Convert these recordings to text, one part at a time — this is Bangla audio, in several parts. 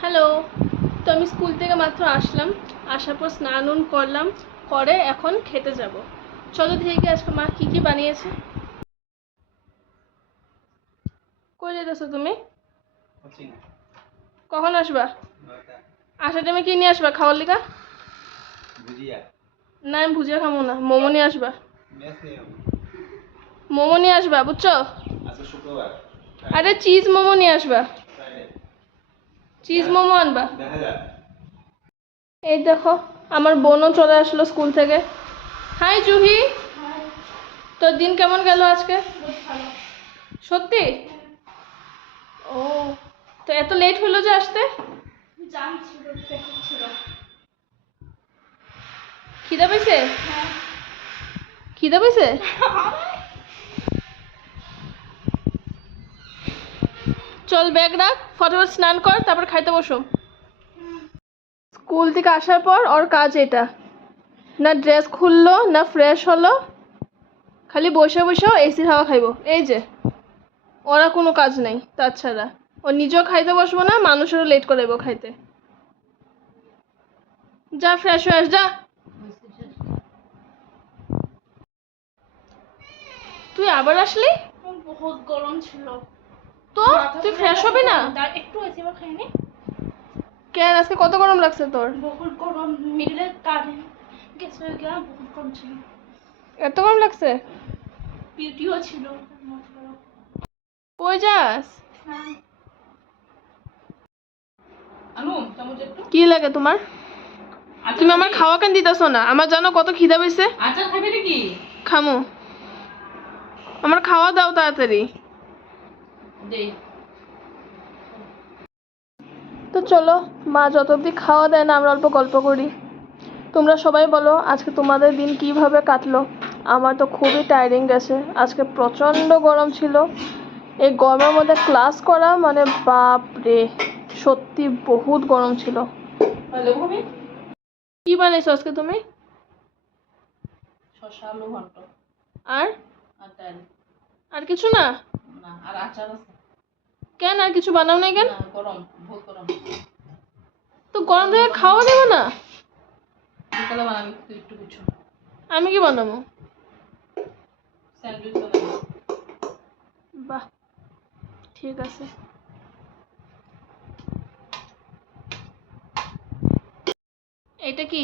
হ্যালো। তো আমি স্কুল থেকে মাত্র আসলাম, আসার পর স্নান করলাম, করে এখন খেতে যাব। চলো দেখি আজকে মা কি কি বানিয়েছে। কই যেতেছো তুমি? কখন আসবা? আসার টাইমে কি নিয়ে আসবা খাওয়ার লিগা? না আমি ভুজিয়া খাবো না, মোমো নিয়ে আসবা। মোমো নিয়ে আসবা, বুঝছো? আরে চিজ মোমো নিয়ে আসবা, চিজ মোমো আনবা। এই দেখো আমার বোনও চলে আসলো স্কুল থেকে। হাই জুহি, তোর দিন কেমন গেল আজকে? সত্যি? ও, তো এত লেট হলো যে আসতে? খিদা পেয়েছে? খিদা পেয়েছে? চল ব্যাগ রাখ, ফটাফট স্নান কর, তারপর খাইতে বসো। স্কুল থেকে আসার পর ওর কাজ এটা, না ড্রেস খুললো না ফ্রেশ হলো, খালি বসে বসে এসির হাওয়া খাইবো। এই যে ওরা কোনো কাজ নেই তাছাড়া। ও নিজেও খাইতে বসবো না, মানুষেরও লেট করে দেবো খাইতে। যা ফ্রেশ হয়ে আস, যা। তুই আবার আসলি? বহুত গরম ছিল তো তুই ফ্রেশ হবি না? একটু এসি বা খাইনি। কেন আজকে কত গরম লাগছে তোর? বহুত গরম, মিডিলে কারেন্ট গেছে হয়ে গেল, বহুত গরম ছিল। এত গরম লাগছে? পিউটিও ছিল। কই যাস? আনু চামচ একটু। কি লাগে তোমার? তুমি আমার খাওয়া কেন দিতেছো না? আমার জানো কত খিদা পেয়েছে। আচার খাবে নাকি? খামু, আমার খাওয়া দাও তাড়াতাড়ি। তো চলো, মা যত অব্দি খাওয়া দেয় না আমরা অল্প গল্প করি। তোমরা সবাই বলো আজকে তোমাদের দিন কিভাবে কাটলো। আমার তো খুবই টায়ারিং গেছে, আজকে প্রচণ্ড গরম ছিল। এই গরমের মধ্যে ক্লাস করা মানে বাপ রে, সত্যি বহুত গরম ছিল। কি বানাইছো আজকে তুমি? শসা আলু ঘন্ট আর আর ডাল। আর কিছু না? না, আর আচার আছে। কেন আর কিছু বানাও নাই কেন? না, গরম, বহুত গরম। তো গরম থেকে খাওয়া দেবো না? বিকালে বানাবি তুই একটু কিছু। আমি কি বানাবো? স্যান্ডউইচ বানাবি। বাহ, ঠিক আছে। এটা কি?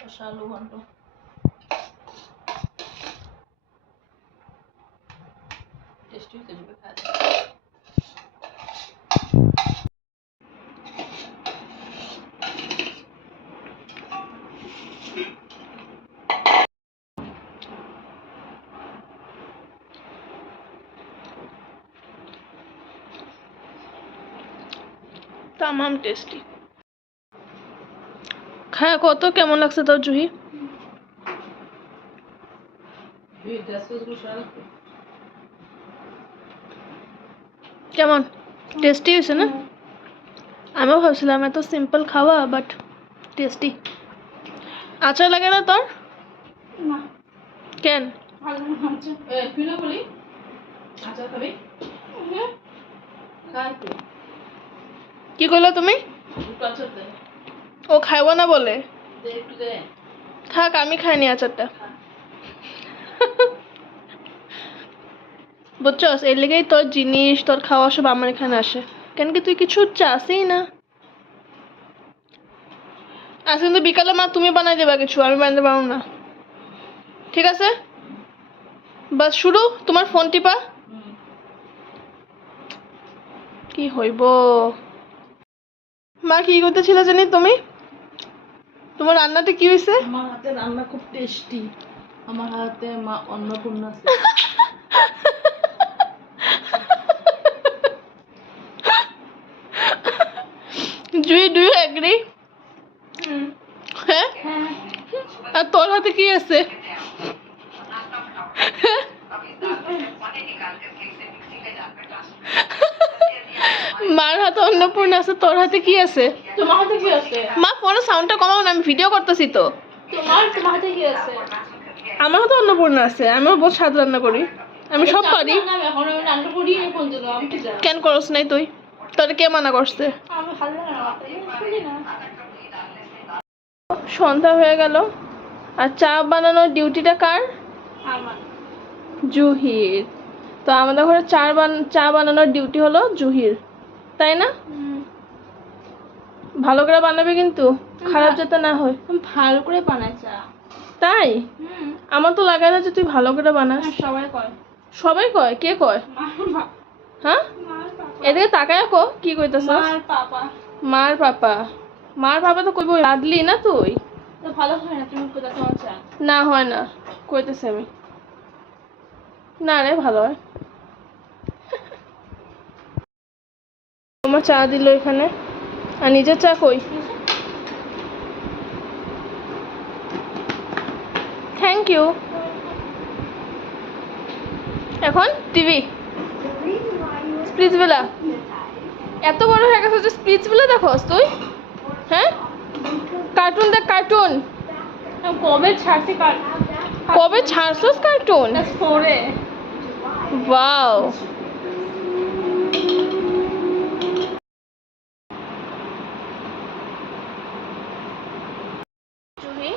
শসা আলু ঘন্ট। টেস্টি হতে হবে খাওয়া। তামাম টেস্টি। খায় কত কেমন লাগছে তোর জুহি? কেমন টেস্টি হয়েছে না? আমিও ভাবছিলাম এত সিম্পল খাওয়া, বাট টেস্টি। আচার লাগে না তোর? না। কেন? ভালো আছে। তুই না বলি আচার খাবি? খাই তো। কি করলো তুমি? দুটো আচার দে। ও খাইব না বলে? দে একটু দে। থাক, আমি খাইনি আচারটা। বুঝছস, এর লেগেই তোর জিনিস তোর খাওয়া সব আমার এখানে আসে। কেন কি তুই কিছু চাসই না। আজ কিন্তু বিকালে মা তুমি বানাই দেবা কিছু, আমি বানাতে পারবো না, ঠিক আছে? বাস শুরু, তোমার ফোন টিপা। কি হইব? মা কি করতেছিল জানি তুমি? তোমার রান্নাটা কি হয়েছে? আমার হাতে রান্না খুব টেস্টি। আমার হাতে মা অন্নপূর্ণা আছে। Do you agree? হ্যাঁ, আর তোর হাতে কি আছে? মার হাতে অন্নপূর্ণা আছে, তোর হাতে কি আছে? তোমার হাতে কি আছে? মা ফোনের সাউন্ডটা কমাও না, আমি ভিডিও করতেছি তো। তোমার হাতে কি আছে? আমার হাতে অন্নপূর্ণা আছে, আমিও বহুত স্বাদ রান্না করি, আমি সব পারি। এখন আমি রান্না করি না কোন দিন, আমি কি জানি। কেন করস নাই তুই? তোর কে মানা করছে? আমি ভালো লাগে না, বুঝলি না? সন্ধ্যা হয়ে গেল, আর চা বানানোর ডিউটিটা কার? আমার জুহির। তো আমাদের ঘরে চা বানানোর ডিউটি হলো জুহির, তাই না? ভালো করে বানাবে কিন্তু, খারাপ যাতে না হয়। ভালো করে বানাই চা। তাই? আমার তো লাগে না যে তুই ভালো করে বানাস। সবাই কয়। সবাই কয়? কে কয়? হ্যাঁ, এদিকে তাকায় কো কি কইতেছ? মার পাপা। মার পাপা? মার পাপা তো কইবো, লাদলি না তুই? তো ভালো হয় না, তুমি কোথা তোমার চা? না হয় না, কইতেছি আমি। না রে, ভালো হয়। আমার চা দিল এখানে, আর নিজের চা কই? Thank you. এখন টিভি স্প্লিটসভিলা, এত বড় হয়ে গেছে যে স্প্লিটসভিলা দেখোস তুই? হ্যাঁ, কার্টুন দেখ, কার্টুন। কবে ছাড়ছি কার? কবে ছাড়ছস কার্টুন? ক্লাস 4-এ। ওয়াও। জুহি,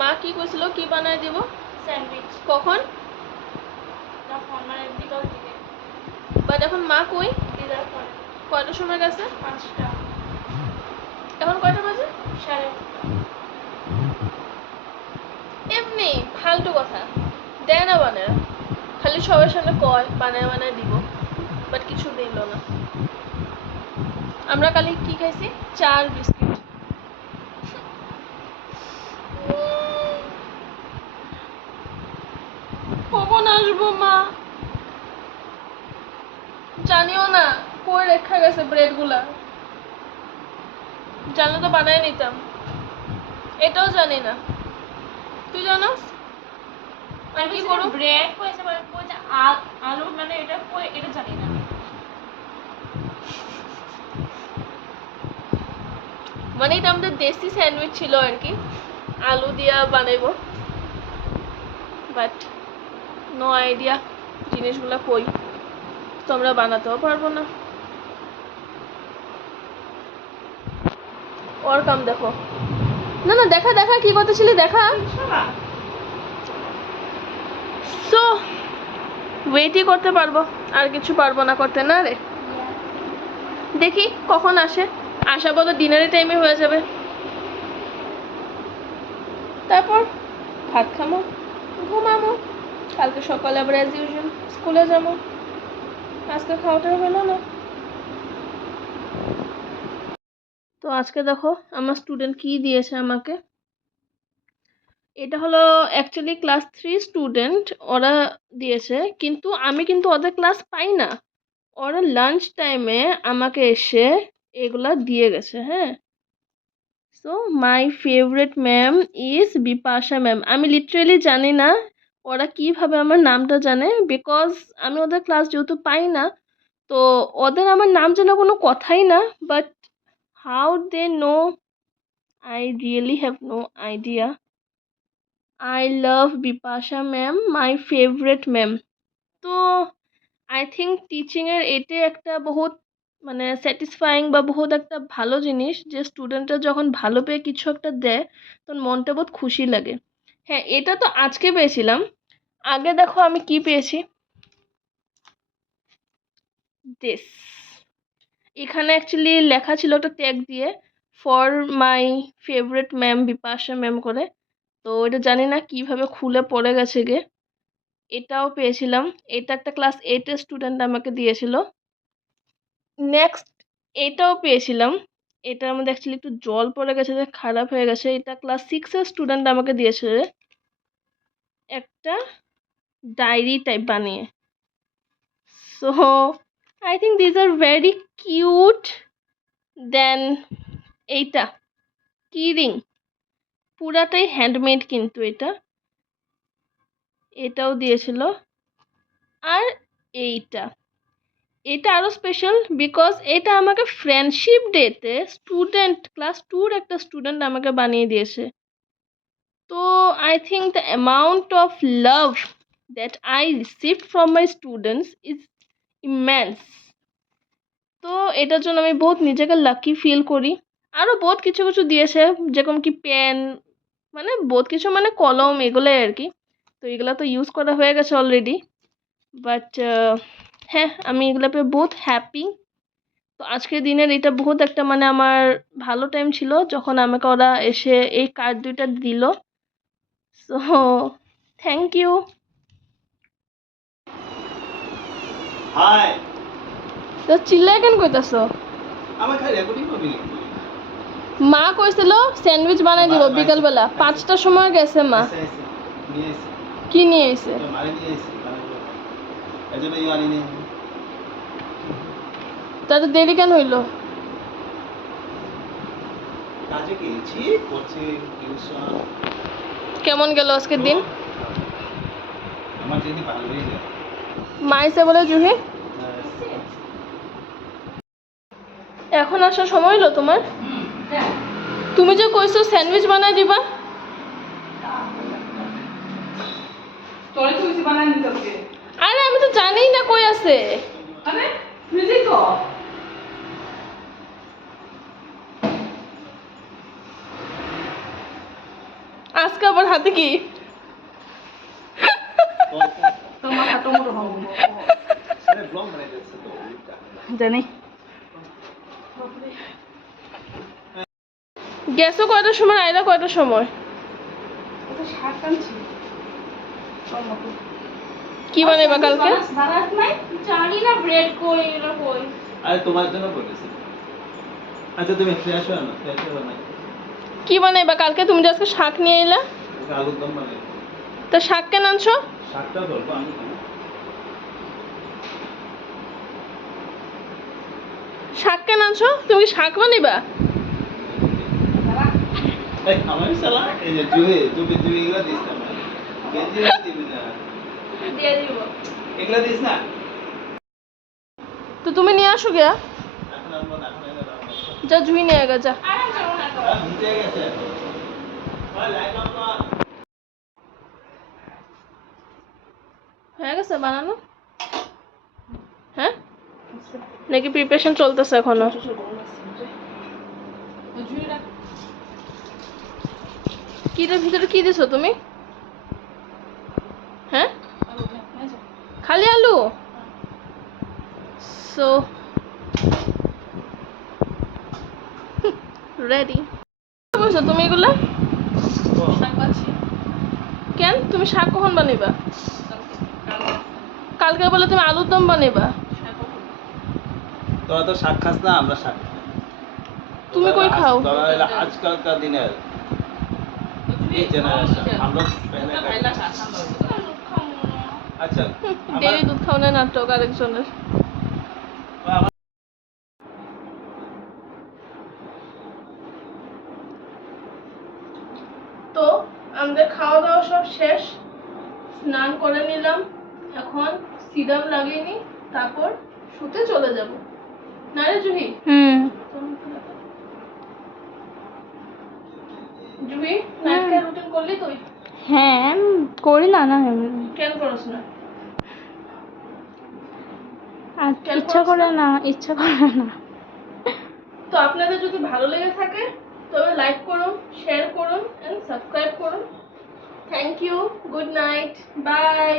মা কি কইছিল কি বানায় দিব? স্যান্ডউইচ। কখন? যখন মানে বিকাল দিকে। বাট এখন মা কই? দিদার পরে। কয়টার সময় গেছে? 5টা। এখন কয়টা বাজে? 8:30। এমনি ফালতু কথা দেয় না বানায়, খালি সবার সামনে কয় বানায় বানায় দিব, বাট কিছু দিল না। আমরা কালি কি খাইছি? চা আর বিস্কিট। কখন আসবো মা? জানিও না কই রেখা গেছে ব্রেড গুলা, জানলে তো বানায় নিতাম। এটাও জানি না, তুই জানোস? আমি কি করব? ব্রেড কইছে মানে কইছে আলু মানে এটা কই এটা জানি না। মানে এটা আমাদের দেশি স্যান্ডউইচ ছিল আর কি, আলু দিয়া বানাইবো, বাট নো আইডিয়া জিনিসগুলো কই, তো আমরা বানাতেও পারবো না। ওর কাম দেখো, না না দেখা দেখা কি করতেছিলি দেখা। সো ওয়েটই করতে পারবো, আর কিছু পারবো না করতে, না রে। দেখি কখন আসে, আসা বলো ডিনারের টাইমে হয়ে যাবে, তারপর ভাত খামো, ঘুমামো, কালকে সকালে আবার অ্যাজ ইউজুয়াল স্কুলে যাবো। আজকে খাওয়াটা হলো না। তো আজকে দেখো আমার স্টুডেন্ট কি দিয়েছে আমাকে। এটা হলো অ্যাকচুয়ালি ক্লাস 3 স্টুডেন্ট, ওরা দিয়েছে, কিন্তু আমি কিন্তু ওদের ক্লাস পাই না। ওরা লাঞ্চ টাইমে আমাকে এসে এগুলা দিয়ে গেছে। হ্যাঁ, so my favourite ma'am is Bipasha ma'am. আমি লিটারেলি জানি না ওরা কিভাবে আমার নামটা জানে, বিকজ আমি ওদের ক্লাস যেহেতু পাই না, তো ওদের আমার নাম জানা কোনো কথাই না। But how they know, I really have no idea. I love Bipasha ma'am, my favourite ma'am. তো আই থিঙ্ক টিচিংয়ের এটাই একটা বহুত মানে স্যাটিসফাইং বা বহুত একটা ভালো জিনিস, যে স্টুডেন্টরা যখন ভালো পেয়ে কিছু একটা দেয় তখন মনটা বহুত খুশি লাগে। হ্যাঁ, এটা তো আজকে পেয়েছিলাম, আগে দেখো আমি কি পেয়েছি। দিস, এখানে অ্যাকচুয়ালি লেখা ছিল একটা ট্যাগ দিয়ে, for my favourite ma'am Bipasha ma'am করে। তো এটা জানি না কিভাবে খুলে পড়ে গেছে গে। এটাও পেয়েছিলাম, এটা একটা ক্লাস 8-এর স্টুডেন্ট আমাকে দিয়েছিল। নেক্সট এটাও পেয়েছিলাম, এটার মধ্যে অ্যাকচুয়ালি একটু জল পড়ে গেছে, যে খারাপ হয়ে গেছে। এটা ক্লাস 6-এর স্টুডেন্ট আমাকে দিয়েছে একটা ডায়েরি টাইপ বানিয়ে। So I think these are very cute. Then এইটা কি রিং, পুরাটাই হ্যান্ডমেড কিন্তু এটাও দিয়েছিল। আর এইটা, এটা আরো স্পেশাল বিকজ এটা আমাকে ফ্রেন্ডশিপ ডেতে স্টুডেন্ট ক্লাস 2-র একটা স্টুডেন্ট আমাকে বানিয়ে দিয়েছে। তো I think the amount of love that I receive from my students is immense. তো এটার জন্য আমি বহুত নিজেকে লাকি ফিল করি। আরও বহুত কিছু কিছু দিয়েছে, যেরকম কি পেন, মানে বহুত কিছু, মানে কলম, এগুলোই আর কি। তো এগুলো তো ইউজ করা হয়ে গেছে অলরেডি, বাট হ্যাঁ, আমি এগুলো পেয়ে বহুত হ্যাপি। তো আজকের দিনের এটা বহুত একটা, মানে আমার ভালো টাইম ছিল যখন আমাকে ওরা এসে এই কার্ড দুইটা দিল। So thank you. হাই তো চিল্লাই কেন কইতাছো? আমার খালি রেকর্ডিং করবি নাকি? মা কইছিল স্যান্ডউইচ বানাই দিব বিকালবেলা, 5টার সময় গেছে মা। আইসে, আইসে, নিয়ে আইসে। কি নিয়ে আইছে? তো মারে নিয়ে আইসে, বানাবো। এজন্য ইউ আনি নেই। তাতে দেরি কেন হইলো? কাজে গেছি, করছি টিউশন। কেমন গেল আজকের দিন? আমার দিনই ভালোই যায়। মা আইছে বলে জুহি এখন আসার সময় হলো তোমার? তুমি যে কইছো স্যান্ডউইচ বানাই দিবা। তোরে তো কিছু বানাই নিতে হবে। আরে আমি তো জানিই না কই আছে। আরে ফ্রিজে তো আজকে আবার হাতে কি? তোমার হাতে মোটো হবে। আরে ব্লগ বানাই দিচ্ছে তো ওইটা। জানি গেছো কয়টার সময়, আইলা কয়টার সময়? আচ্ছা শাক আনছি টমেটো কি বানাইবা কালকে? বানাস নাই জানি না ব্রেড কই এরা কই আরে তোমার জন্য বলেছি। আচ্ছা তুমি ফ্রেশ হও না, ফ্রেশ হও না। কি বানাইবা কালকে? তুমি যে আজকে শাক নিয়ে এলা, আলুর দম বানাই। তা শাক কেন আনছো? শাকটা ধরবো আমি কেন? শাক কেন আনছো? তুমি কি শাক বানাইবা? এই আমার শালা এই যে জুয়ে জুবি এগুলা দিস না ভাই। কেজি দিবি না। দিয়ে দিব। এগুলা দিস না। তো তুমি নিয়ে আসো গিয়া। এখন আনবো না, এখন এনে দাও। যা জুই নিয়ে গা, যা। নিচে গেছে। ওই লাইট অফ কর। হয়ে গেছে বানানো? হ্যাঁ, নাকি প্রিপারেশন চলতেছে এখনো? কিটার ভিতরে কি দিছো তুমি? হ্যাঁ, খালি আলু? So ready. বলছো তুমি এগুলা শাক বাছি কেন? তুমি শাক কখন বানাইবা? কালকে বলে তুমি আলুর দম বানাইবা। তোরা তো শাক খাস না, আমরা শাক খাই। তুমি কই খাও? তোরা এলা আজকালকার দিনের এই জেনারেশন আমরা পहले খাইলা খা আচ্ছা ডেলি দুধ খাওয়ানোর নাটক আরেকজনের। তো আমাদের খাওয়া দাওয়া সব শেষ, স্নান করে নিলাম, এখন সিরাম লাগিয়ে নি, তারপর শুতে চলে যাব। না রে Juhi? Juhi, night care routine করলি তুই? হ্যাঁ করি না না কেন করছ না? আর ইচ্ছা করে না, ইচ্ছা করে না। তো আপনাদের যদি ভালো লেগে থাকে তবে লাইক করুন, শেয়ার করুন এন্ড সাবস্ক্রাইব করুন। Thank you, good night, by.